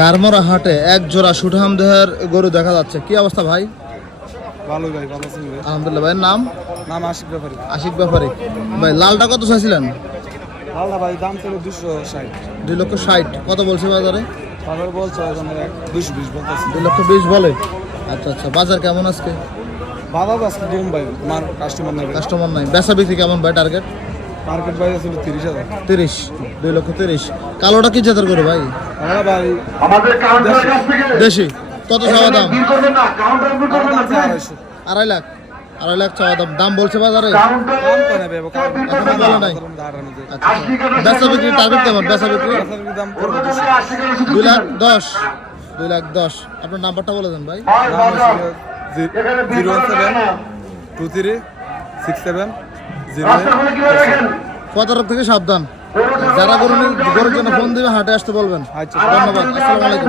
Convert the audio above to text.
গারমরা হাটে এক জোড়া সুঠাম দেহের গরু দেখা যাচ্ছে, কি অবস্থা ভাই? ভালো ভাই, ভালো আছেন ভাই? আলহামদুলিল্লাহ। ভাইয়ের নাম? নাম আশিক ব্যাপারী। আশিক ব্যাপারী। ভাই লালটা কত চাইছিলেন? ভালো ভাই, দাম ছিল 260। 2,60,000। কত বলছে বাজারে? বাজার বলছে এখন 220 বলতেছে। 2,20,000 বলে। আচ্ছা আচ্ছা, বাজার কেমন আজকে? বাজার আজকে কম ভাই, আমার কাস্টমার নাই। কাস্টমার নাই। বেচা বিক্রি কেমন ভাই? টার্গেট মার্কেট ভাই ছিল 30,000। 30। 2,30,000। কালোটা কি জাতের গরু ভাই? আমরা ভাই দেশি। কত চাওয়া দাম? 250। 2.5 লাখ। 2.5 লাখ চাওয়া দাম। দাম বলছে বাজারে? দাম কয় না ভাই, এখনো বলে নাই। আচ্ছা, বেচা বিক্রি টার্গেট কেমন? বেচা বিক্রি দাম করব 2,10,000। 2,10,000। আপনার নাম্বারটা বলে দেন ভাই। 017236708। প্রতারক থেকে সাবধান। যারা গরুর জন্য ফোন দিবে হাটে আসতে বলবেন। আচ্ছা, ধন্যবাদ। আসসালামু আলাইকুম।